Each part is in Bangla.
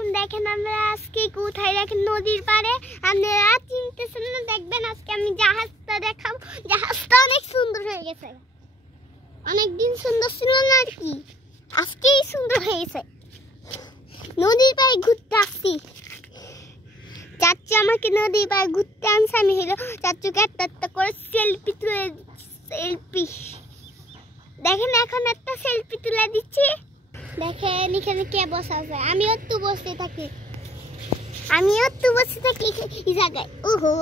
আলাইকুম। দেখেন আমরা আজকে কোথায়, দেখেন নদীর পাড়ে। আপনারা চিনতেছেন না, দেখবেন আজকে আমি জাহাজটা দেখাবো। জাহাজটা অনেক সুন্দর হয়ে গেছে, অনেকদিন সুন্দর ছিল না আর কি, আজকেই সুন্দর হয়ে গেছে। নদীর পাড়ে ঘুরতে আসছি, চাচু আমাকে নদীর পাড়ে ঘুরতে আনছে। আমি হলো চাচুকে একটা করে সেলফি তুলে, সেলফি দেখেন এখন একটা সেলফি তুলে দিচ্ছি। দেখেন এখানে কে বসে আছে, আমিও তো বসে থাকি, এই জায়গায়। ওহো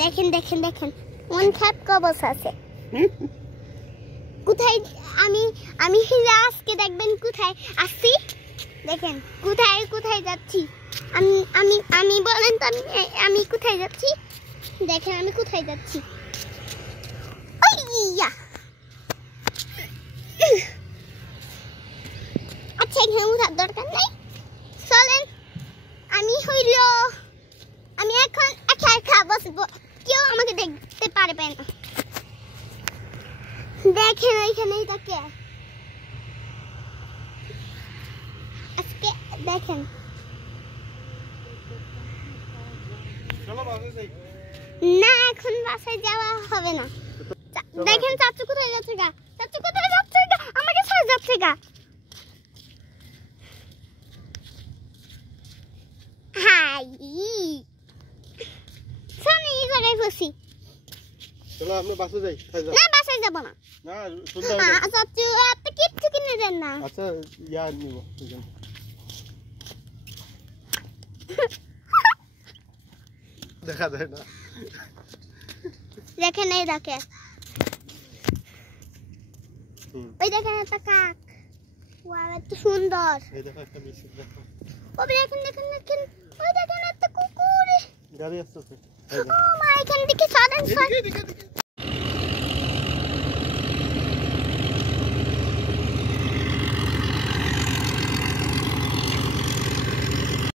দেখেন দেখেন দেখেন মন খারাপ কে বসে আছে কোথায়। আমি আজকে দেখবেন কোথায় আসছি, দেখেন কোথায় কোথায় যাচ্ছি। আমি বলেন তো আমি কোথায় যাচ্ছি, দেখেন আমি কোথায় যাচ্ছি। আচ্ছা এখানে উঠার দরকার নাই, চলেন। আমি এখন একা একা বসবো, কেউ আমাকে দেখতে পারবে না। দেখেন ওইখানে তাকে আজকে দেখেন। না এখন বাসায় যাওয়া হবে না। দেখেন চাচু কোথায় যাচ্ছে গা, চাচু কোথায় যাচ্ছে গা, আমাকে ছেড়ে যাচ্ছে গা। হাই সামনে এই জায়গায় বসি। চলো আমরা বাসে যাই। না বাসায় যাব না। না শুনতে হবে না চাচু এত কিচ্ছু কিনে দেন না। আচ্ছা ইয়া নিব দেখা যায় না। দেখেন এই দেখে, ওই দেখেন একটা কাক, ওয়াও এত সুন্দর। এই দেখো একটা বিস্কুট দেখো, ওই দেখেন দেখেন দেখেন, ওই দেখেন একটা কুকুর গাড়ি আসছে। ও মা এখান থেকে সাধারণ এদিকে